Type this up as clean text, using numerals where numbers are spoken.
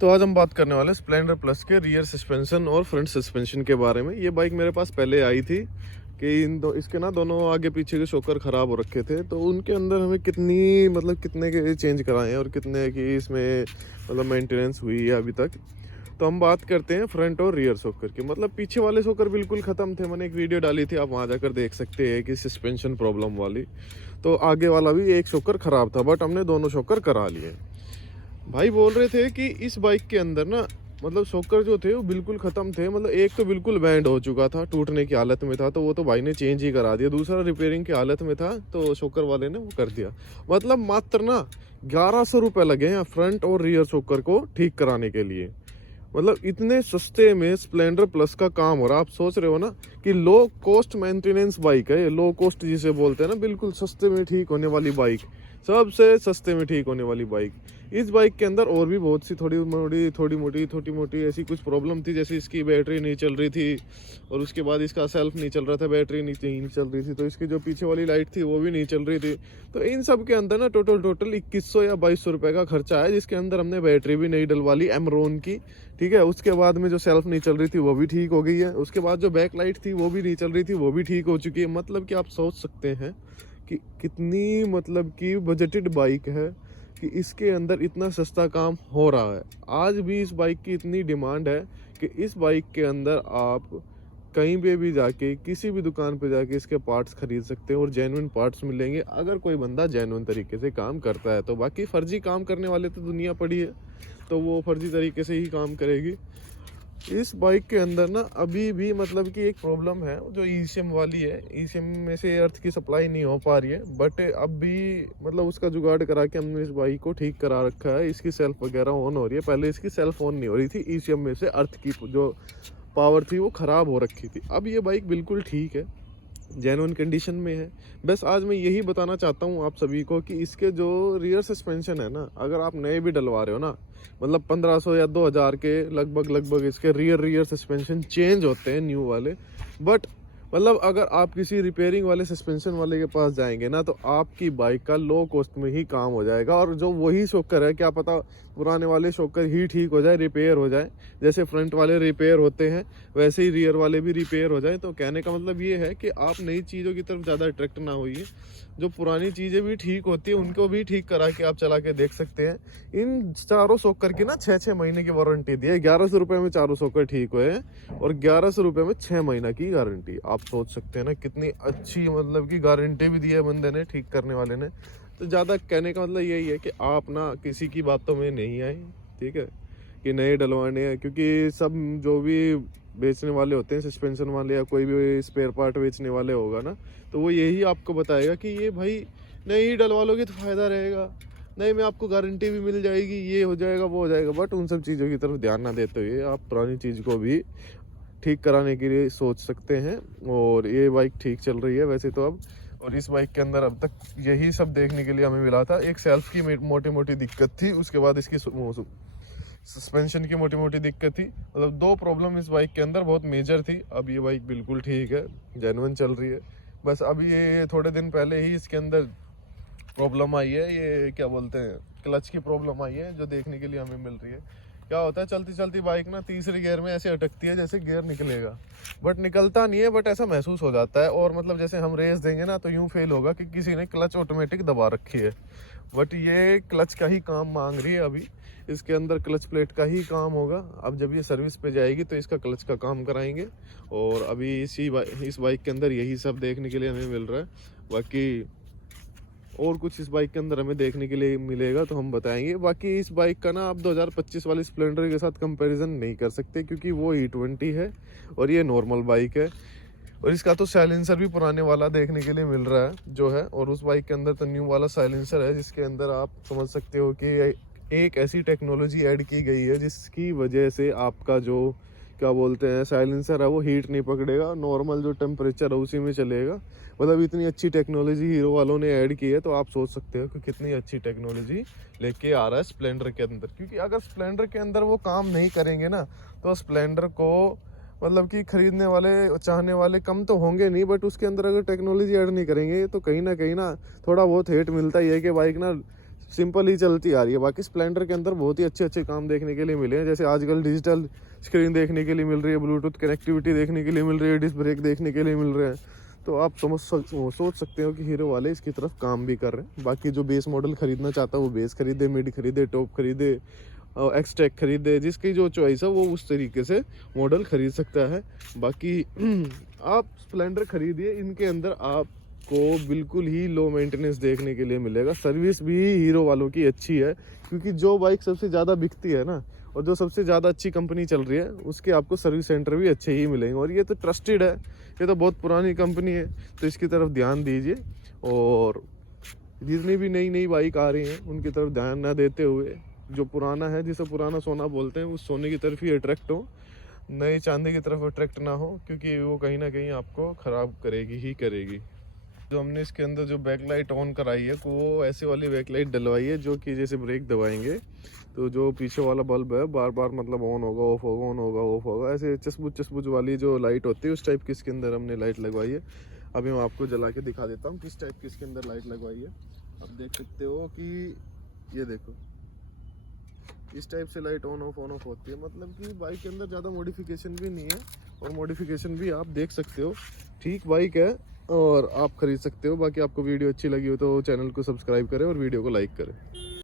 तो आज हम बात करने वाले हैं स्प्लेंडर प्लस के रियर सस्पेंशन और फ्रंट सस्पेंशन के बारे में। ये बाइक मेरे पास पहले आई थी कि इसके ना दोनों आगे पीछे के शॉकर ख़राब हो रखे थे, तो उनके अंदर हमें कितने के चेंज कराए हैं और कितने की इसमें मेंटेनेंस हुई है अभी तक। तो हम बात करते हैं फ्रंट और रियर शॉकर की। पीछे वाले शॉकर बिल्कुल ख़त्म थे, मैंने एक वीडियो डाली थी, आप वहाँ जाकर देख सकते हैं कि सस्पेंशन प्रॉब्लम वाली। तो आगे वाला भी एक शॉकर ख़राब था, बट हमने दोनों शॉकर करा लिए। भाई बोल रहे थे कि इस बाइक के अंदर ना शॉकर जो थे वो बिल्कुल ख़त्म थे। एक तो बिल्कुल बैंड हो चुका था, टूटने की हालत में था, तो वो तो भाई ने चेंज ही करा दिया। दूसरा रिपेयरिंग की हालत में था, तो शॉकर वाले ने वो कर दिया। मात्र ना 1100 रुपये लगे हैं फ्रंट और रियर शॉकर को ठीक कराने के लिए। इतने सस्ते में स्प्लेंडर प्लस का काम हो रहा है। आप सोच रहे हो ना कि लो कॉस्ट मेंटेनेंस बाइक है ये, लो कॉस्ट जिसे बोलते हैं ना, बिल्कुल सस्ते में ठीक होने वाली बाइक, सबसे सस्ते में ठीक होने वाली बाइक। इस बाइक के अंदर और भी बहुत सी छोटी मोटी ऐसी कुछ प्रॉब्लम थी, जैसे इसकी बैटरी नहीं चल रही थी, और उसके बाद इसका सेल्फ नहीं चल रहा था, बैटरी नहीं चल रही थी, तो इसकी जो पीछे वाली लाइट थी वो भी नहीं चल रही थी। तो इन सब के अंदर ना टोटल 2100 या 2200 रुपये का खर्चा है, जिसके अंदर हमने बैटरी भी नहीं डलवा ली एमरोन की, ठीक है। उसके बाद में जो सेल्फ नहीं चल रही थी वो भी ठीक हो गई है। उसके बाद जो बैक लाइट थी वो भी नहीं चल रही थी, वो भी ठीक हो चुकी है। कि आप सोच सकते हैं कि कितनी कि बजटेड बाइक है कि इसके अंदर इतना सस्ता काम हो रहा है। आज भी इस बाइक की इतनी डिमांड है कि इस बाइक के अंदर आप कहीं पे भी जाके किसी भी दुकान पे जाके इसके पार्ट्स खरीद सकते हैं और जेन्युइन पार्ट्स मिलेंगे, अगर कोई बंदा जेन्युइन तरीके से काम करता है। तो बाकी फर्जी काम करने वाले तो दुनिया पड़ी है, तो वो फर्जी तरीके से ही काम करेगी। इस बाइक के अंदर ना अभी भी कि एक प्रॉब्लम है जो ईसीएम वाली है। ईसीएम में से अर्थ की सप्लाई नहीं हो पा रही है, बट अब भी उसका जुगाड़ करा के हमने इस बाइक को ठीक करा रखा है। इसकी सेल्फ वगैरह ऑन हो रही है, पहले इसकी सेल्फ ऑन नहीं हो रही थी, ईसीएम में से अर्थ की जो पावर थी वो ख़राब हो रखी थी। अब ये बाइक बिल्कुल ठीक है, जेन्युइन कंडीशन में है। बस आज मैं यही बताना चाहता हूँ आप सभी को कि इसके जो रियर सस्पेंशन है ना, अगर आप नए भी डलवा रहे हो ना, 1500 या 2000 के लगभग इसके रियर सस्पेंशन चेंज होते हैं न्यू वाले। बट अगर आप किसी रिपेयरिंग वाले सस्पेंशन वाले के पास जाएंगे ना, तो आपकी बाइक का लो कॉस्ट में ही काम हो जाएगा। और जो वही शॉकर है, क्या पता पुराने वाले शॉकर ही ठीक हो जाए, रिपेयर हो जाए। जैसे फ्रंट वाले रिपेयर होते हैं वैसे ही रियर वाले भी रिपेयर हो जाए। तो कहने का ये है कि आप नई चीज़ों की तरफ ज़्यादा अट्रैक्ट ना होइए, जो पुरानी चीज़ें भी ठीक होती है उनको भी ठीक करा के आप चला के देख सकते हैं। इन चारों शॉकर की ना 6 महीने की वारंटी दी है। 1100 रुपये में चारों शॉकर ठीक हुए हैं और 1100 रुपये में 6 महीना की गारंटी। आप सोच सकते हैं ना कितनी अच्छी कि गारंटी भी दी है बंदे ने, ठीक करने वाले ने। तो ज़्यादा कहने का यही है कि आप ना किसी की बातों में नहीं आए, ठीक है, कि नए डलवाने हैं। क्योंकि सब जो भी बेचने वाले होते हैं सस्पेंशन वाले या कोई भी स्पेयर पार्ट बेचने वाले होगा ना, तो वो यही आपको बताएगा कि ये भाई नहीं डलवा लोगे तो फ़ायदा रहेगा, नहीं में आपको गारंटी भी मिल जाएगी, ये हो जाएगा वो हो जाएगा। बट उन सब चीज़ों की तरफ ध्यान ना देते हुए आप पुरानी चीज़ को भी ठीक कराने के लिए सोच सकते हैं। और ये बाइक ठीक चल रही है वैसे तो अब। और इस बाइक के अंदर अब तक यही सब देखने के लिए हमें मिला था। एक सेल्फ की मोटी दिक्कत थी, उसके बाद इसकी सस्पेंशन की मोटी दिक्कत थी। दो प्रॉब्लम इस बाइक के अंदर बहुत मेजर थी। अब ये बाइक बिल्कुल ठीक है, जेन्युइन चल रही है। बस अभी ये थोड़े दिन पहले ही इसके अंदर प्रॉब्लम आई है, ये क्या बोलते हैं, क्लच की प्रॉब्लम आई है, जो देखने के लिए हमें मिल रही है। क्या होता है, चलती चलती बाइक ना तीसरे गियर में ऐसे अटकती है जैसे गियर निकलेगा, बट निकलता नहीं है, बट ऐसा महसूस हो जाता है। और जैसे हम रेस देंगे ना तो यूं फील होगा कि किसी ने क्लच ऑटोमेटिक दबा रखी है। बट ये क्लच का ही काम मांग रही है अभी, इसके अंदर क्लच प्लेट का ही काम होगा। अब जब ये सर्विस पे जाएगी तो इसका क्लच का काम कराएंगे। और अभी इस बाइक के अंदर यही सब देखने के लिए हमें मिल रहा है। बाकी और कुछ इस बाइक के अंदर हमें देखने के लिए मिलेगा तो हम बताएंगे। बाकी इस बाइक का ना आप 2025 वाली स्प्लेंडर के साथ कंपैरिजन नहीं कर सकते, क्योंकि वो E20 है और ये नॉर्मल बाइक है। और इसका तो साइलेंसर भी पुराने वाला देखने के लिए मिल रहा है जो है, और उस बाइक के अंदर तो न्यू वाला साइलेंसर है, जिसके अंदर आप समझ सकते हो कि एक ऐसी टेक्नोलॉजी ऐड की गई है जिसकी वजह से आपका जो क्या बोलते हैं साइलेंसर है वो हीट नहीं पकड़ेगा, नॉर्मल जो टेम्परेचर है उसी में चलेगा। इतनी अच्छी टेक्नोलॉजी हीरो वालों ने ऐड की है, तो आप सोच सकते हो कि कितनी अच्छी टेक्नोलॉजी लेके आ रहा है स्प्लेंडर के अंदर। क्योंकि अगर स्प्लेंडर के अंदर वो काम नहीं करेंगे ना, तो स्प्लेंडर को कि खरीदने वाले चाहने वाले कम तो होंगे नहीं, बट उसके अंदर अगर टेक्नोलॉजी ऐड नहीं करेंगे तो कहीं ना थोड़ा बहुत हेट मिलता ही है कि बाइक ना सिंपल ही चलती आ रही है। बाकी स्प्लेंडर के अंदर बहुत ही अच्छे अच्छे काम देखने के लिए मिले हैं, जैसे आजकल डिजिटल स्क्रीन देखने के लिए मिल रही है, ब्लूटूथ कनेक्टिविटी देखने के लिए मिल रही है, डिस्क ब्रेक देखने के लिए मिल रहे हैं। तो आप सोच सकते हो कि हीरो वाले इसकी तरफ काम भी कर रहे हैं। बाकी जो बेस मॉडल खरीदना चाहता है वो बेस खरीदे, मिड खरीदे, टॉप खरीदे, एक्सटेक खरीदे, जिसकी जो चॉइस है वो उस तरीके से मॉडल खरीद सकता है। बाकी आप स्प्लेंडर खरीदिए, इनके अंदर आपको बिल्कुल ही लो मेंटेनेंस देखने के लिए मिलेगा। सर्विस भी हीरो वालों की अच्छी है, क्योंकि जो बाइक सबसे ज़्यादा बिकती है ना, और जो सबसे ज़्यादा अच्छी कंपनी चल रही है, उसके आपको सर्विस सेंटर भी अच्छे ही मिलेंगे। और ये तो ट्रस्टेड है, ये तो बहुत पुरानी कंपनी है, तो इसकी तरफ ध्यान दीजिए। और जितनी भी नई नई बाइक आ रही हैं उनकी तरफ ध्यान ना देते हुए, जो पुराना है, जिसे पुराना सोना बोलते हैं, उस सोने की तरफ ही अट्रैक्ट हो, नई चांदी की तरफ अट्रैक्ट ना हो, क्योंकि वो कहीं ना कहीं आपको ख़राब करेगी ही करेगी। जो हमने इसके अंदर जो बैकलाइट ऑन कराई है, तो वो ऐसे वाली बैकलाइट डलवाई है जो कि जैसे ब्रेक दबाएंगे तो जो पीछे वाला बल्ब है बार बार मतलब ऑन होगा, ऑफ होगा, ऑन होगा, ऑफ होगा, ऐसे चसबुच वाली जो लाइट होती है उस टाइप की इसके अंदर हमने लाइट लगवाई है। अभी मैं आपको जला के दिखा देता हूँ किस टाइप की इसके अंदर लाइट लगवाई है। आप देख सकते हो कि ये देखो, इस टाइप से लाइट ऑन ऑफ होती है। मतलब कि बाइक के अंदर ज़्यादा मॉडिफिकेशन भी नहीं है, और मॉडिफिकेशन भी आप देख सकते हो, ठीक बाइक है और आप खरीद सकते हो। बाकी आपको वीडियो अच्छी लगी हो तो चैनल को सब्सक्राइब करें और वीडियो को लाइक करें।